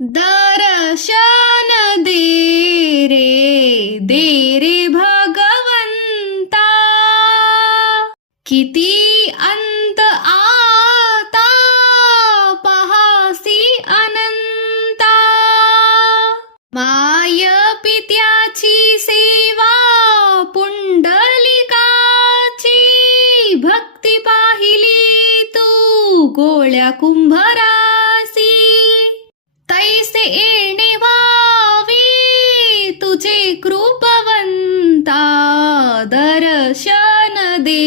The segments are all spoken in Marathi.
दर्शन दे रे भगवंता, किती अंत आता पहासी अनंता. माय पित्याची सेवा पुंडलिकाची, भक्ती पाहिली तू गोळ्या कुंभरासी. तैसे येणे व्हावे तुझे कृपवंता, दर्शन दे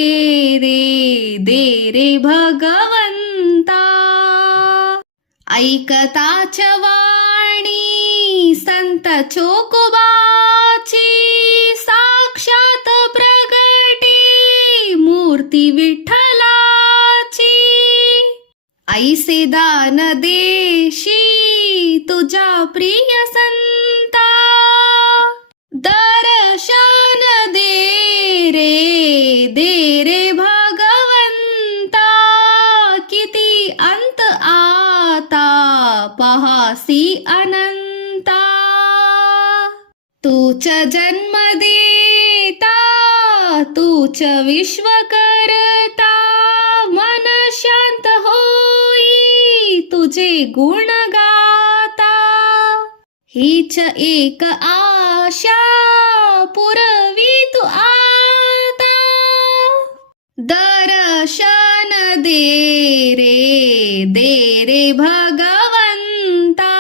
रे भगवंता. ऐकताच वाणी संत चोकोबाची, साक्षात प्रगटे मूर्ती विठ्ठलाची. ऐसे दान देशी तुझ्या प्रिय संता, दर्शन दे रे भगवंता. किती अंत आता पहासी अनंता. तूच जन्म देता तूच विश्व करता, मन शांत होई तुझे गुण गाता. हीच एक आशा पुरवी तू आता, दर्शन दे रे भगवंता.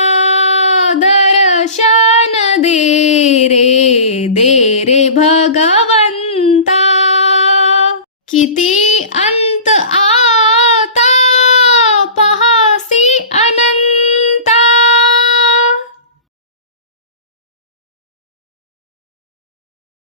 दर्शन दे रे भगवंता.